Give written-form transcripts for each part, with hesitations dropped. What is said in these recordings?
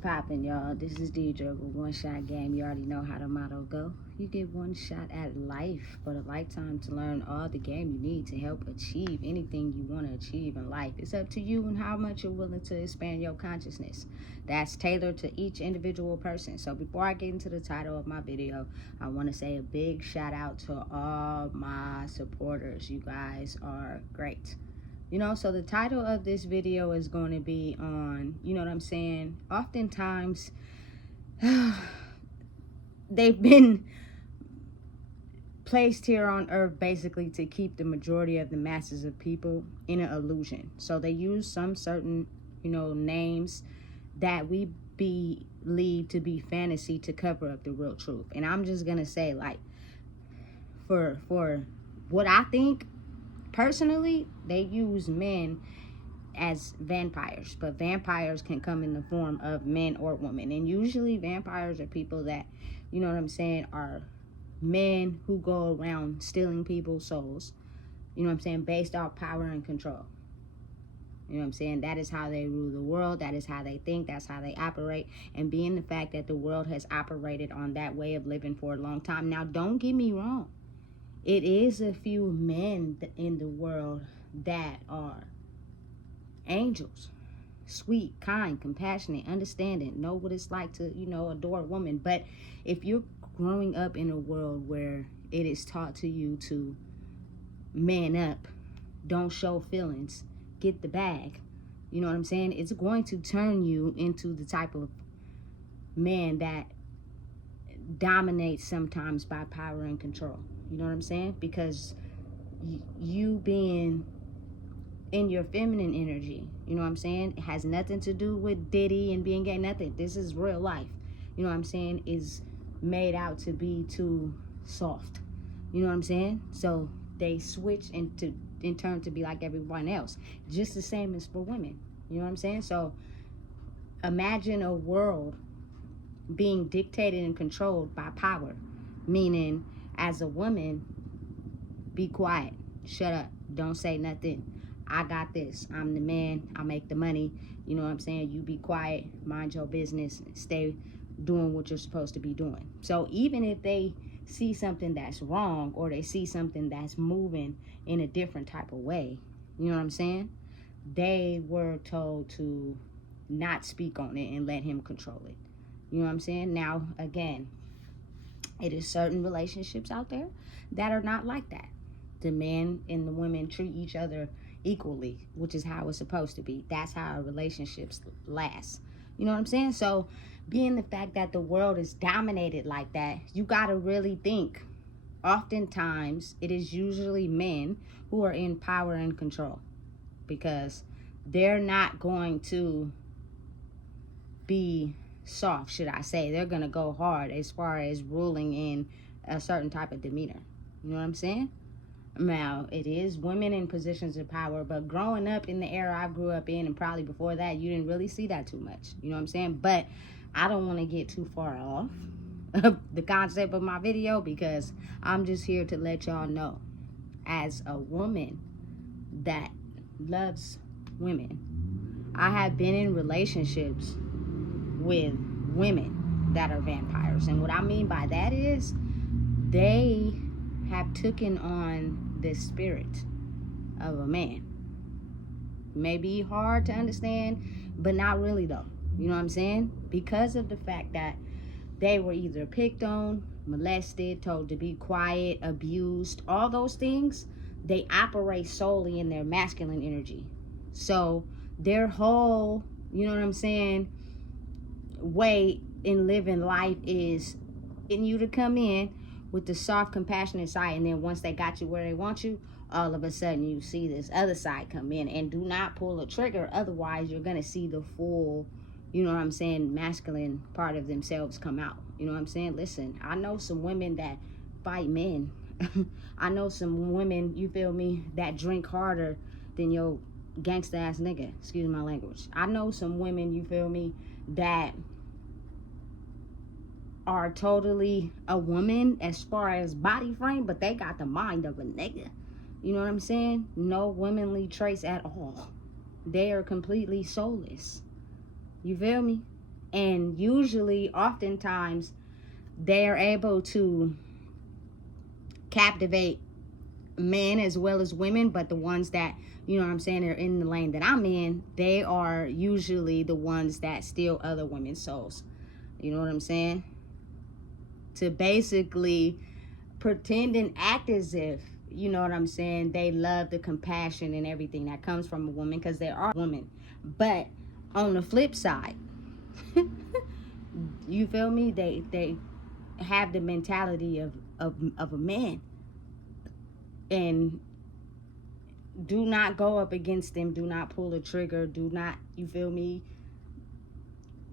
poppin', y'all? This is Deidre with One Shot Game. You already know how the motto go. You get one shot at life, but a lifetime to learn all the game you need to help achieve anything you want to achieve in life. It's up to you and how much you're willing to expand your consciousness. That's tailored to each individual person. So before I get into the title of my video, I want to say a big shout out to all my supporters. You guys are great. So the title of this video is going to be on, oftentimes they've been placed here on earth basically to keep the majority of the masses of people in an illusion. So they use some certain, names that we believe to be fantasy to cover up the real truth. And I'm just going to say, for what I think, personally, they use men as vampires, but vampires can come in the form of men or women. And usually vampires are people that, are men who go around stealing people's souls, based off power and control. That is how they rule the world. That is how they think. That's how they operate. And being the fact that the world has operated on that way of living for a long time. Now, don't get me wrong. It is a few men in the world that are angels, sweet, kind, compassionate, understanding, know what it's like to, adore a woman. But if you're growing up in a world where it is taught to you to man up, don't show feelings, get the bag, it's going to turn you into the type of man that dominates sometimes by power and control. Because you being in your feminine energy, it has nothing to do with Diddy and being gay, nothing. This is real life, is made out to be too soft, so they switch in turn to be like everyone else, just the same as for women. So imagine a world being dictated and controlled by power, meaning as a woman, be quiet, shut up, don't say nothing. I got this. I'm the man. I make the money. You be quiet, mind your business, stay doing what you're supposed to be doing. So even if they see something that's wrong or they see something that's moving in a different type of way, they were told to not speak on it and let him control it. Now, again, it is certain relationships out there that are not like that. The men and the women treat each other equally, which is how it's supposed to be. That's how relationships last. So being the fact that the world is dominated like that, you got to really think. Oftentimes, it is usually men who are in power and control because they're not going to be soft, should I say. They're going to go hard as far as ruling in a certain type of demeanor. Now, it is women in positions of power, but growing up in the era I grew up in and probably before that, you didn't really see that too much. But I don't want to get too far off the concept of my video because I'm just here to let y'all know, as a woman that loves women, I have been in relationships with women that are vampires. And what I mean by that is they have taken on the spirit of a man. Maybe hard to understand, but not really though. Because of the fact that they were either picked on, molested, told to be quiet, abused, all those things, they operate solely in their masculine energy. So their whole, way in living life is getting you to come in with the soft, compassionate side, and then once they got you where they want you, all of a sudden you see this other side come in. And do not pull a trigger, otherwise you're gonna see the full, masculine part of themselves come out. Listen, I know some women that fight men. I know some women, that drink harder than your gangsta ass nigga, excuse my language. I know some women, that are totally a woman as far as body frame, but they got the mind of a nigga. No womanly traits at all. They are completely soulless. You feel me? And usually, oftentimes, they're able to captivate men as well as women, but the ones that, you know what I'm saying, are in the lane that I'm in, they are usually the ones that steal other women's souls. You know what I'm saying? To basically pretend and act as if, you know what I'm saying, they love the compassion and everything that comes from a woman, because they are women. But on the flip side, you feel me, they have the mentality of a man. And do not go up against them, do not pull a trigger, do not, you feel me,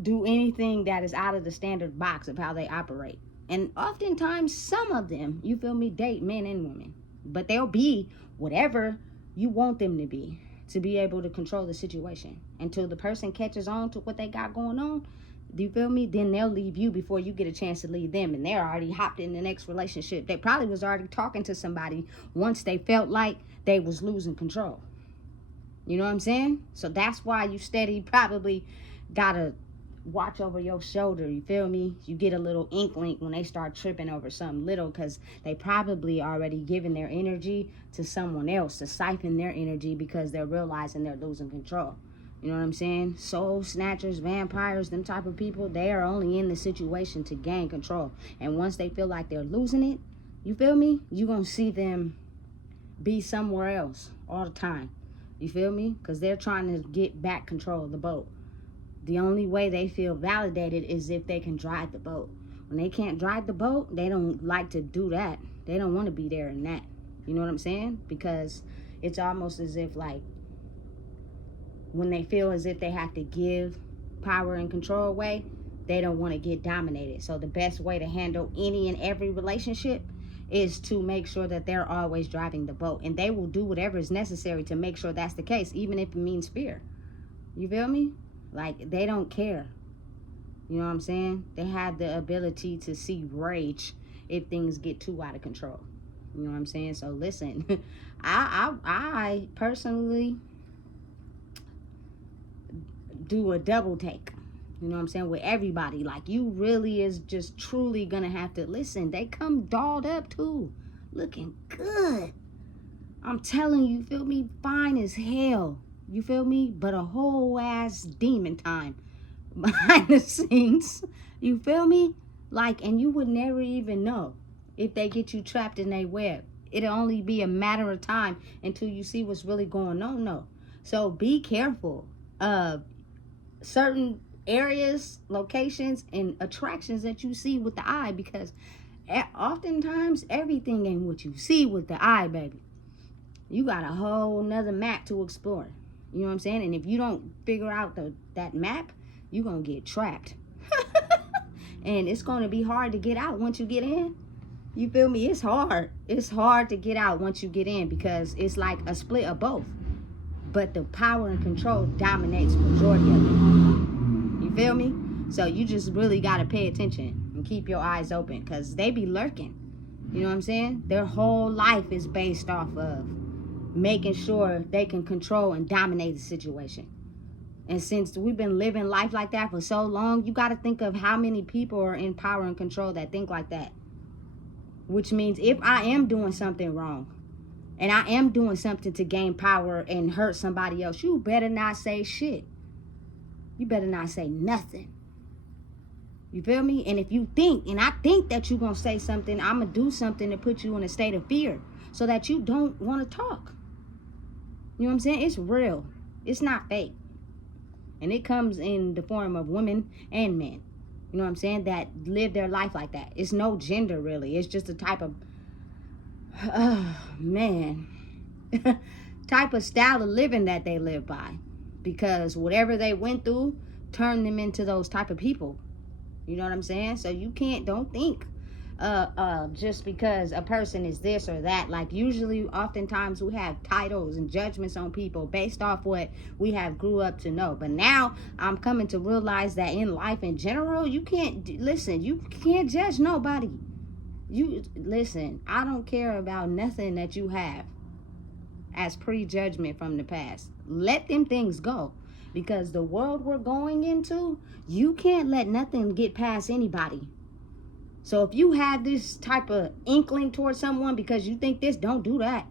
do anything that is out of the standard box of how they operate. And oftentimes, some of them, you feel me, date men and women, but they'll be whatever you want them to be able to control the situation. Until the person catches on to what they got going on, do you feel me, then they'll leave you before you get a chance to leave them, and they're already hopped in the next relationship. They probably was already talking to somebody once they felt like they was losing control. You know what I'm saying? So that's why you steady probably gotta watch over your shoulder. You feel me? You get a little inkling when they start tripping over something little, because they probably already given their energy to someone else to siphon their energy, because they're realizing they're losing control. You know what I'm saying? Soul snatchers, vampires, them type of people, they are only in the situation to gain control. And once they feel like they're losing it, you feel me, you're gonna see them be somewhere else all the time. You feel me? Because they're trying to get back control of the boat. The only way they feel validated is if they can drive the boat. When they can't drive the boat, they don't like to do that. They don't want to be there in that. You know what I'm saying? Because it's almost as if, like, when they feel as if they have to give power and control away, they don't want to get dominated. So the best way to handle any and every relationship is to make sure that they're always driving the boat. And they will do whatever is necessary to make sure that's the case, even if it means fear. You feel me? Like, they don't care. You know what I'm saying? They have the ability to see rage if things get too out of control. You know what I'm saying? So listen, I personally do a double take. You know what I'm saying? With everybody. Like, you really is just truly gonna have to listen. They come dolled up too, looking good. I'm telling you, feel me, fine as hell. You feel me? But a whole ass demon time behind the scenes. You feel me? Like, and you would never even know if they get you trapped in their web. It'll only be a matter of time until you see what's really going on. No. So be careful of certain areas, locations, and attractions that you see with the eye, because oftentimes everything ain't what you see with the eye, baby. You got a whole nother map to explore. You know what I'm saying? And if you don't figure out that map, you're going to get trapped. And it's going to be hard to get out once you get in. You feel me? It's hard. It's hard to get out once you get in, because it's like a split of both. But the power and control dominates majority of it. You feel me? So you just really got to pay attention and keep your eyes open, because they be lurking. You know what I'm saying? Their whole life is based off of making sure they can control and dominate the situation. And since we've been living life like that for so long, you got to think of how many people are in power and control that think like that. Which means if I am doing something wrong, and I am doing something to gain power and hurt somebody else, you better not say shit. You better not say nothing. You feel me? And if you think, and I think that you're going to say something, I'm going to do something to put you in a state of fear so that you don't want to talk. You know what I'm saying? It's real. It's not fake. And it comes in the form of women and men. You know what I'm saying? That live their life like that. It's no gender, really. It's just a type of, type of style of living that they live by. Because whatever they went through turned them into those type of people. You know what I'm saying? So you don't think just because a person is this or that. Like, usually, oftentimes, we have titles and judgments on people based off what we have grew up to know. But now I'm coming to realize that in life in general, you can't judge nobody. Listen, I don't care about nothing that you have as prejudgment from the past. Let them things go. because the world we're going into, you can't let nothing get past anybody. So if you have this type of inkling towards someone because you think this, don't do that.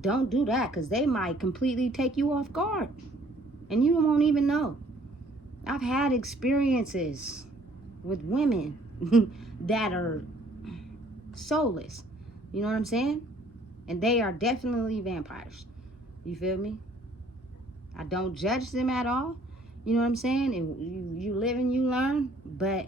Don't do that, because they might completely take you off guard and you won't even know. I've had experiences with women that are soulless. You know what I'm saying? And they are definitely vampires. You feel me? I don't judge them at all. You know what I'm saying? And you live and you learn. But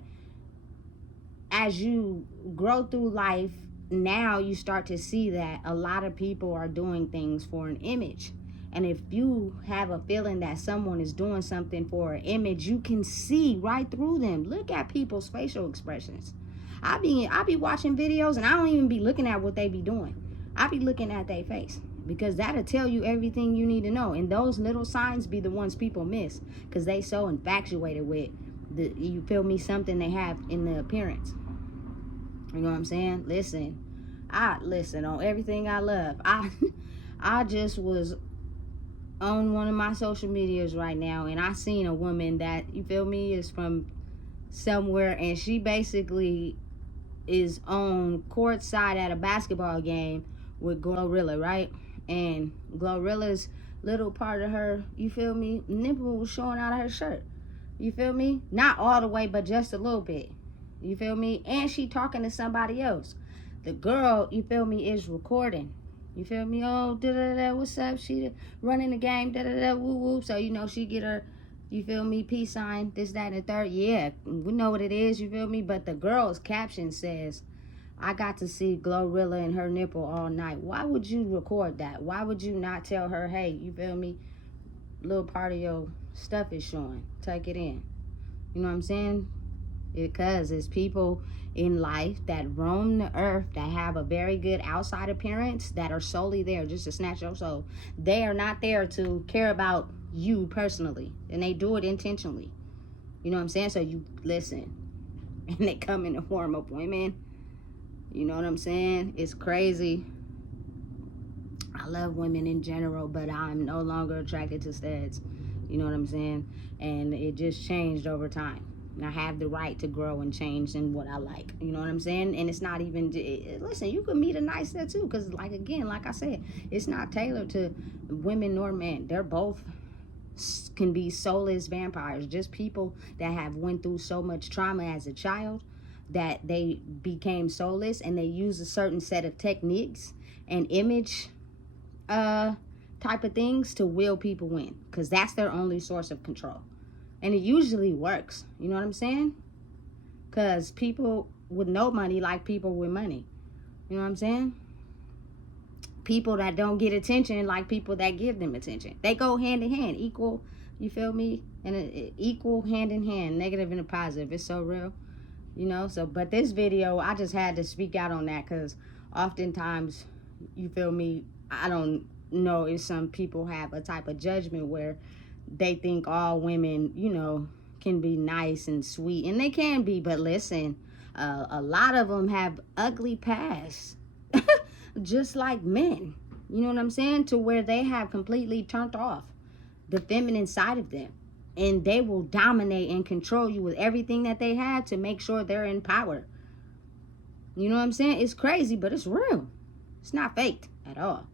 as you grow through life, now you start to see that a lot of people are doing things for an image. And if you have a feeling that someone is doing something for an image, you can see right through them. Look at people's facial expressions. I be watching videos and I don't even be looking at what they be doing. I be looking at their face, because that'll tell you everything you need to know. And those little signs be the ones people miss, because they so infatuated with you feel me, something they have in the appearance. You know what I'm saying? Listen, I listen on everything I love. I just was on one of my social medias right now, and I seen a woman that, you feel me, is from somewhere, and she basically is on court side at a basketball game with Glorilla, right? And Glorilla's little part of her, you feel me, nipple was showing out of her shirt. You feel me? Not all the way, but just a little bit. You feel me? And she talking to somebody else. The girl, you feel me, is recording. You feel me? Oh, da-da-da, what's up? She running the game, da-da-da, woo-woo. So, you know, she get her, you feel me, peace sign, this, that, and the third. Yeah, we know what it is, you feel me? But the girl's caption says, I got to see Glorilla and her nipple all night. Why would you record that? Why would you not tell her, hey, you feel me, little part of your stuff is showing. Take it in. You know what I'm saying? Because it's people in life that roam the earth that have a very good outside appearance that are solely there just to snatch your soul. They are not there to care about you personally, and they do it intentionally. You know what I'm saying? So you listen, and they come in the form of women. You know what I'm saying? It's crazy. I love women in general, but I'm no longer attracted to studs. You know what I'm saying? And it just changed over time. And I have the right to grow and change in what I like. You know what I'm saying? And it's not even, listen, you can meet a nice stud too. Because, like, again, like I said, it's not tailored to women nor men. They're both can be soulless vampires. Just people that have went through so much trauma as a child that they became soulless, and they use a certain set of techniques and image type of things to will people in, because that's their only source of control. And it usually works. You know what I'm saying? Because people with no money like people with money. You know what I'm saying? People that don't get attention like people that give them attention. They go hand in hand, equal, you feel me? And equal hand in hand, negative and a positive. It's so real. You know, so, but this video, I just had to speak out on that, because oftentimes, you feel me, I don't know if some people have a type of judgment where they think all women, you know, can be nice and sweet, and they can be, but listen, a lot of them have ugly pasts, just like men, you know what I'm saying, to where they have completely turned off the feminine side of them. And they will dominate and control you with everything that they have to make sure they're in power. You know what I'm saying? It's crazy, but it's real. It's not faked at all.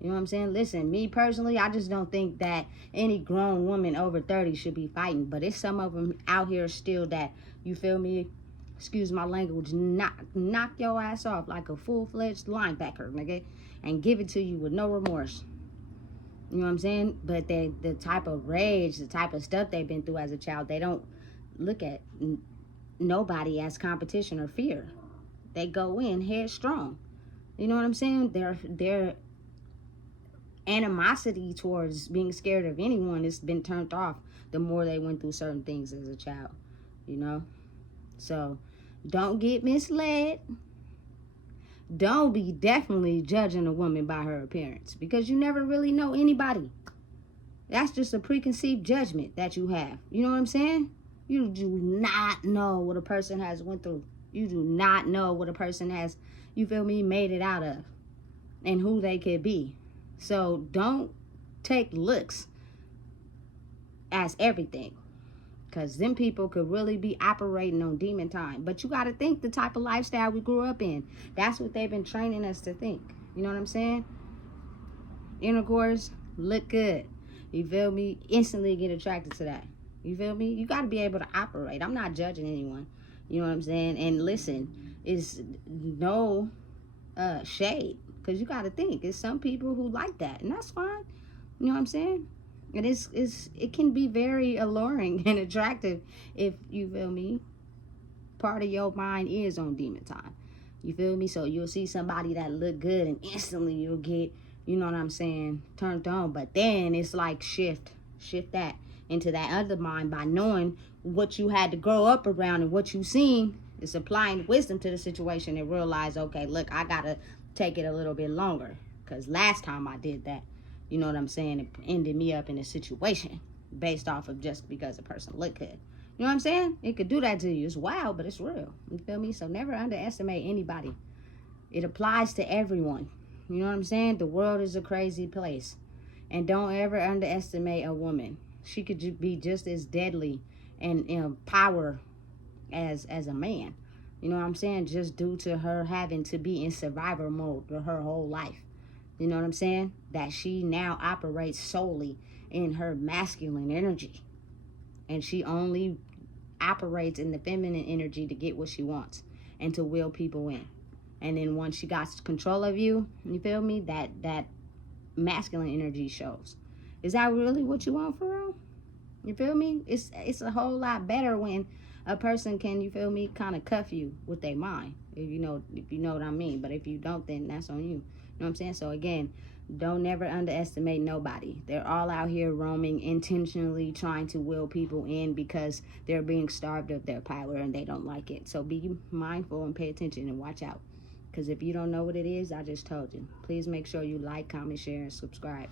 You know what I'm saying? Listen, me personally, I just don't think that any grown woman over 30 should be fighting. But it's some of them out here still that, you feel me, excuse my language, knock your ass off like a full-fledged linebacker, nigga, and give it to you with no remorse. You know what I'm saying? But the type of rage, the type of stuff they've been through as a child, they don't look at nobody as competition or fear. They go in headstrong. You know what I'm saying? Their animosity towards being scared of anyone has been turned off the more they went through certain things as a child. You know? So don't get misled. Don't be definitely judging a woman by her appearance, because you never really know anybody. That's just a preconceived judgment that you have. You know what I'm saying? You do not know what a person has went through. You do not know what a person has, you feel me, made it out of, and who they could be. So don't take looks as everything. Because them people could really be operating on demon time. But you got to think the type of lifestyle we grew up in. That's what they've been training us to think. You know what I'm saying? Intercourse, look good. You feel me? Instantly get attracted to that. You feel me? You got to be able to operate. I'm not judging anyone. You know what I'm saying? And listen, it's no shade. Because you got to think. It's some people who like that. And that's fine. You know what I'm saying? It can be very alluring and attractive if, you feel me, part of your mind is on demon time. You feel me? So you'll see somebody that look good and instantly you'll get, you know what I'm saying, turned on. But then it's like shift that into that other mind by knowing what you had to grow up around and what you seen. Is applying wisdom to the situation and realize, okay, look, I gotta take it a little bit longer. Because last time I did that, you know what I'm saying, it ended me up in a situation based off of just because a person looked good. You know what I'm saying? It could do that to you. It's wild, but it's real. You feel me? So never underestimate anybody. It applies to everyone. You know what I'm saying? The world is a crazy place. And don't ever underestimate a woman. She could be just as deadly and in power as a man. You know what I'm saying? Just due to her having to be in survivor mode for her whole life. You know what I'm saying? That she now operates solely in her masculine energy. And she only operates in the feminine energy to get what she wants and to will people in. And then once she got control of you, you feel me? That masculine energy shows. Is that really what you want for real? You feel me? It's a whole lot better when a person can, you feel me, kind of cuff you with their mind. If you know what I mean. But if you don't, then that's on you. You know what I'm saying? So again, don't never underestimate nobody. They're all out here roaming, intentionally trying to will people in because they're being starved of their power and they don't like it. So be mindful and pay attention and watch out. Because if you don't know what it is, I just told you. Please make sure you like, comment, share, and subscribe.